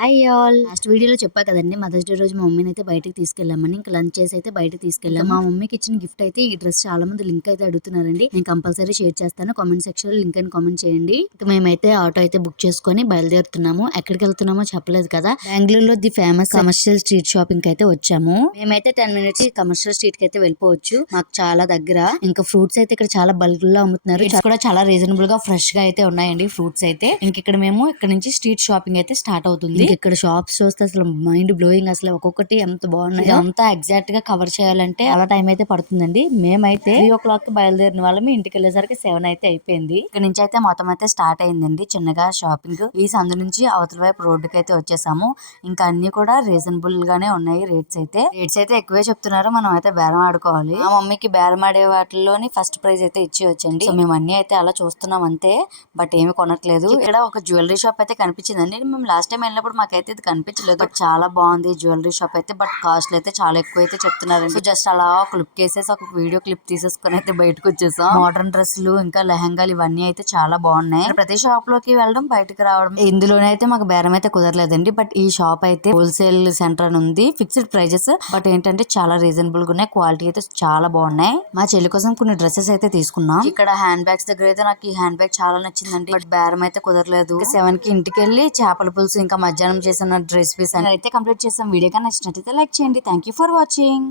Hi all. Last వీడియోలో చెప్పా కదండి, మదర్స్ డే రోజు మా మమ్మీని అయితే బయటకి తీసుకెళ్ళామని. ఇంకా లంచ్ చేసి అయితే బయటకి తీసుకెళ్ళాము. మా మమ్మీకి ఇచ్చిన గిఫ్ట్ అయితే ఈ డ్రెస్. చాలా మంది లింక్ అయితే అడుగుతున్నారండి. నేను కంపల్సరీ షేర్ చేస్తాను. కామెంట్ సెక్షన్ లో లింక్ అని కామెంట్ చేయండి. ఇంకా మేమైతే ఆటో అయితే బుక్ చేసుకొని బయలుదేరుతున్నాము. ఎక్కడికి వెళ్తున్నామో చెప్పలేదు కదా. బెంగళూరులో the famous commercial street shopping అయితే వచ్చాము. మేమైతే 10 minutes కమర్షియల్ స్ట్రీట్ కి అయితే వెళ్ళిపోవచ్చు. మాకు చాలా దగ్గర. ఇంకా ఫ్రూట్స్ అయితే ఇక్కడ చాలా బల్క్ లో అమ్ముతున్నారు. రేట్స్ కూడా చాలా రీజనబుల్ గా ఫ్రెష్ గా అయితే ఉన్నాయండి ఫ్రూట్స్ అయితే. ఇంక ఇక్కడ మేము ఇక్కడ నుంచి స్ట్రీట్ షాపింగ్ అయితే స్టార్ట్ అవుతుంది. ఇక్కడ షాప్స్ చూస్తే అసలు మైండ్ బ్లోయింగ్. అసలు ఒక్కొక్కటి ఎంత బాగున్నాయి. అంతా ఎగ్జాక్ట్ గా కవర్ చేయాలంటే చాలా టైం అయితే పడుతుందండి. మేమైతే 3 o'clock బయలుదేరిన వాళ్ళం, ఇంటికి వెళ్ళేసరికి 7 అయితే అయిపోయింది. ఇక్కడ నుంచి అయితే మొత్తం అయితే స్టార్ట్ అయిందండి చిన్నగా షాపింగ్. ఈ సందు నుంచి అవతల వైపు రోడ్డుకి అయితే వచ్చేసాము. ఇంకా అన్ని కూడా రీజనబుల్ గానే ఉన్నాయి. రేట్స్ అయితే ఎక్కువే చెప్తున్నారు. మనం అయితే బేరం ఆడుకోవాలి. మా మమ్మీకి బేరం ఆడే వాటిలోని ఫస్ట్ ప్రైజ్ అయితే ఇచ్చి వచ్చండి. సో మేము అన్ని అయితే అలా చూస్తున్నాం అంతే, బట్ ఏమి కొనట్లేదు. ఇక్కడ ఒక జ్యువెలరీ షాప్ అయితే కనిపించిందండి. మేము లాస్ట్ టైం వెళ్ళినప్పుడు మాకైతే ఇది కనిపించలేదు, బట్ చాలా బాగుంది జ్యువెలరీ షాప్ అయితే. బట్ కాస్ట్ అయితే చాలా ఎక్కువ అయితే చెప్తున్నారండి. జస్ట్ అలా క్లిప్ కేసేసి ఒక వీడియో క్లిప్ తీసేసుకుని అయితే బయటకు వచ్చేసాం. మోడర్న్ డ్రెస్సులు ఇంకా లెహంగాలు ఇవన్నీ అయితే చాలా బాగున్నాయి. ప్రతి షాప్ లోకి వెళ్ళడం బయటకు రావడం, ఇందులోనైతే మాకు బేరం అయితే కుదరలేదండి. బట్ ఈ షాప్ అయితే హోల్సేల్ సెంటర్ అని ఉంది. ఫిక్స్డ్ ప్రైజెస్, బట్ ఏంటంటే చాలా రీజనబుల్ గా ఉన్నాయి. క్వాలిటీ అయితే చాలా బాగున్నాయి. మా చెల్లి కోసం కొన్ని డ్రెస్సెస్ అయితే తీసుకున్నాం. ఇక్కడ హ్యాండ్ బ్యాగ్స్ దగ్గర అయితే నాకు ఈ హ్యాండ్ బ్యాగ్ చాలా నచ్చిందండి. బట్ బేరం అయితే కుదరలేదు. 7 కి ఇంటికి వెళ్ళి చేపల పులుసు ఇంకా మధ్యాహ్నం చేసిన రెసిపీస్ అయితే కంప్లీట్ చేసాం. వీడియో కానీ నచ్చినట్టయితే లైక్ చేయండి. Thank you for watching.